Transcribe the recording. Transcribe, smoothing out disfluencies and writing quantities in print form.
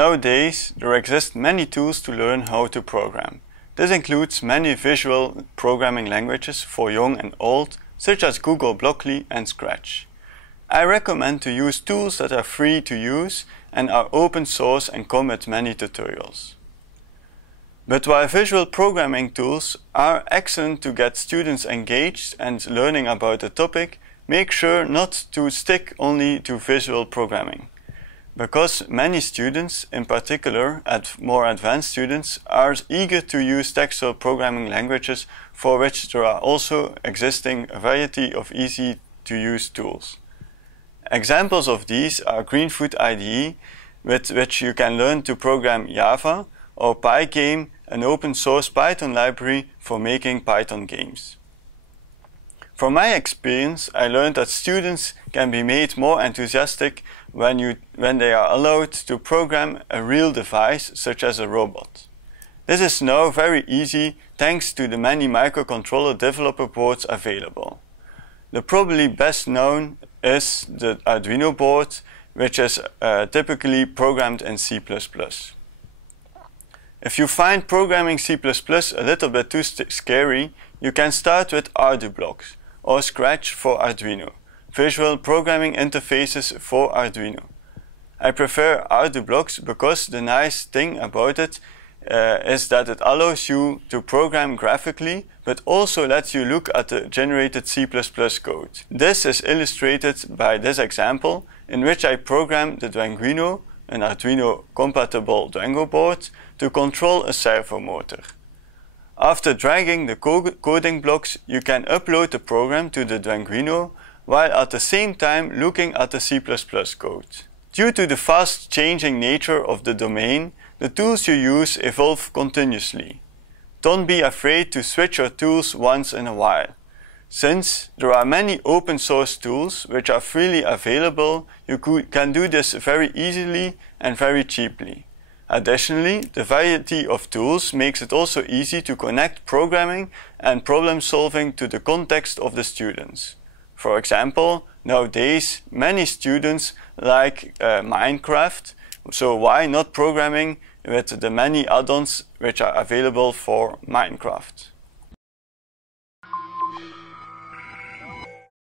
Nowadays, there exist many tools to learn how to program. This includes many visual programming languages for young and old, such as Google Blockly and Scratch. I recommend to use tools that are free to use and are open source and come with many tutorials. But while visual programming tools are excellent to get students engaged and learning about a topic, make sure not to stick only to visual programming. Because many students, in particular more advanced students, are eager to use textual programming languages for which there are also existing a variety of easy-to-use tools. Examples of these are Greenfoot IDE, with which you can learn to program Java, or Pygame, an open-source Python library for making Python games. From my experience, I learned that students can be made more enthusiastic when they are allowed to program a real device, such as a robot. This is now very easy thanks to the many microcontroller developer boards available. The probably best known is the Arduino board, which is typically programmed in C++. If you find programming C++ a little bit too scary, you can start with ArduBlocks or Scratch for Arduino, visual programming interfaces for Arduino. I prefer ArduBlocks because the nice thing about it is that it allows you to program graphically, but also lets you look at the generated C++ code. This is illustrated by this example, in which I programmed the Dwanguino, an Arduino-compatible Dwango board, to control a servo motor. After dragging the coding blocks, you can upload the program to the Dwanguino, while at the same time looking at the C++ code. Due to the fast changing nature of the domain, the tools you use evolve continuously. Don't be afraid to switch your tools once in a while. Since there are many open source tools which are freely available, you can do this very easily and very cheaply. Additionally, the variety of tools makes it also easy to connect programming and problem solving to the context of the students. For example, nowadays many students like Minecraft, so why not programming with the many add-ons which are available for Minecraft?